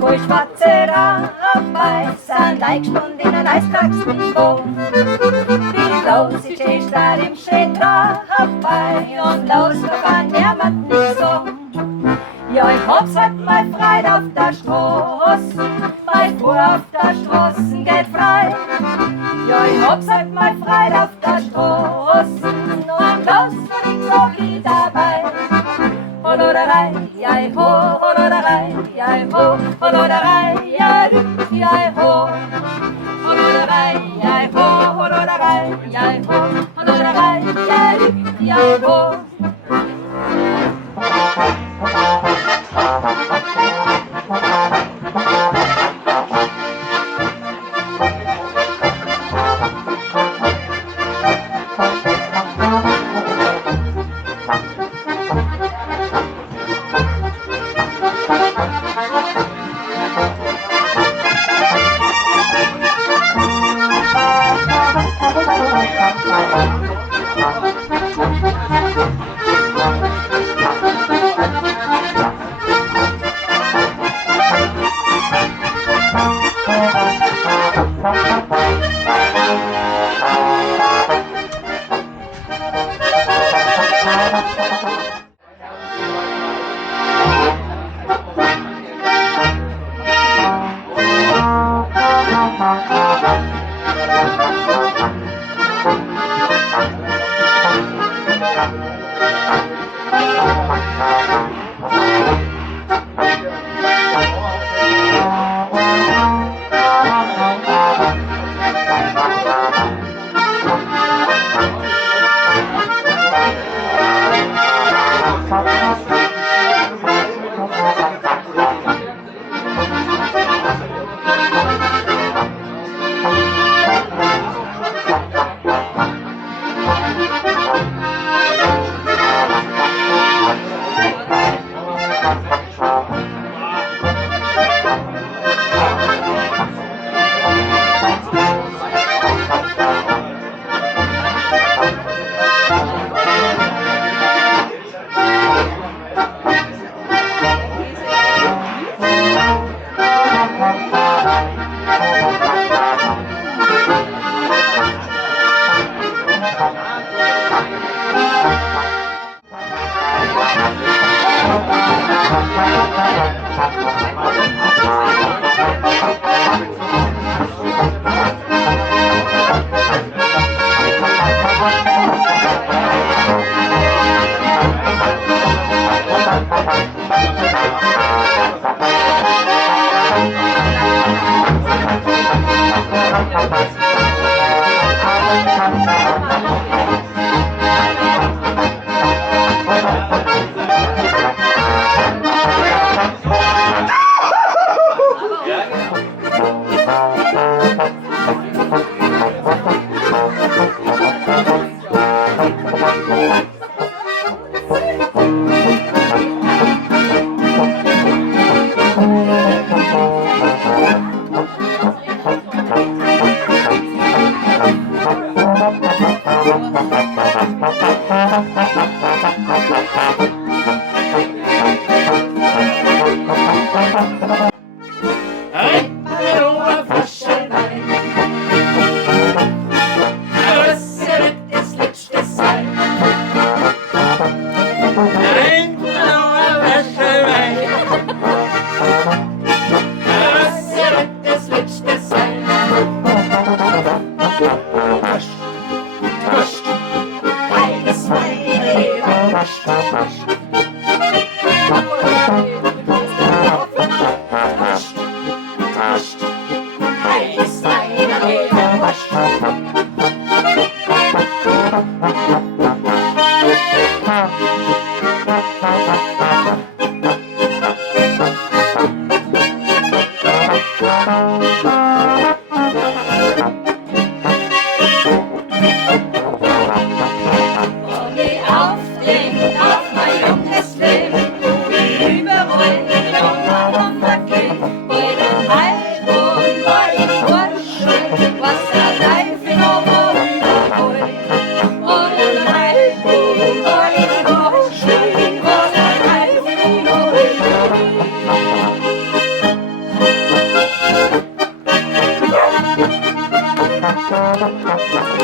Wo spaziera bei San Deichstund in den Eistaxten Bo. Wie los, ich steh da im Schritt bei und los, wir fahren niemand nicht so. Ja, ich hab's halt mal frei auf der Straße, mein Fuhr auf der Straße geht frei. Ja, ich hab's halt mal frei auf der Straße und los, bin ich so wie dabei. Holoderei, jai ho, holoderei, jai ho, holoderei, jai ho. Holoderei, jai ho, holoderei, jai ho, holoderei, jai ho. Ein roher Flasche Wein. Was wird das letzte sein? Ein roher Flasche Wein. Was wird das letzte sein? Wasch, wasch, eines meiner Leben. Wasch, wasch. Eines meiner Leben. Wasch.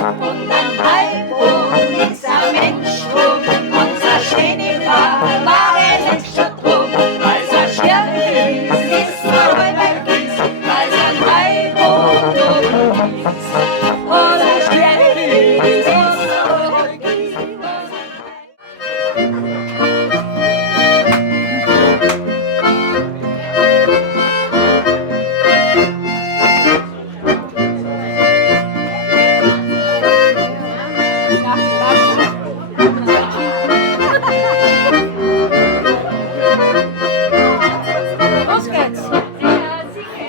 Und am Halbmond ist am Endstrom, unser schöne Paar war längst schon drum. Weil sein Stern ist vorbei beim Kies, weil sein Halbmond drum ist. Unser Stern ist vorbei beim Kies.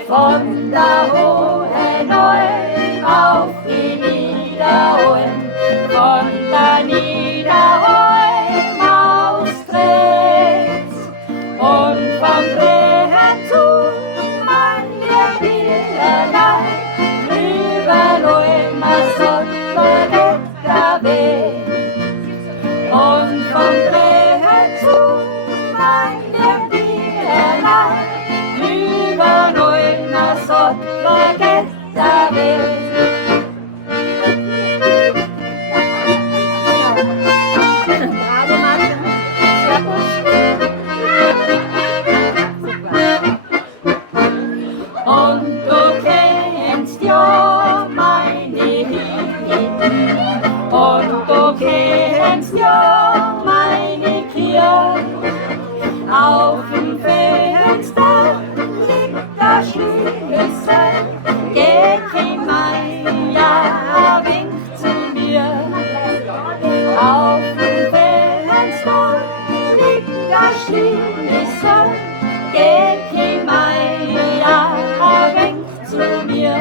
Von der hohen Alm auf die Niederalm, von der Niederalm aus Dres und vom Dreher zu Manjerwielerlei, über Almer Sotterwetter Weg. Und vom Dreher zu Manjerwielerlei, über Almer Sotterwetter Weg. Und du kennst ja meine Hütten, und du kennst ja meine Kirche. Auf dem Fenster liegt der Schlüssel, geht hinein, ja, winkt zu mir. Auf dem Fenster liegt der Schlüssel, geht hinein, ja, winkt zu mir.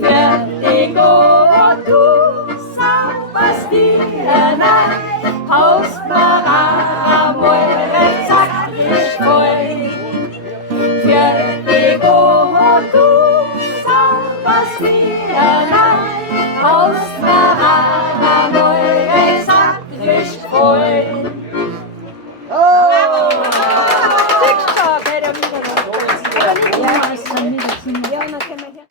Vertigo,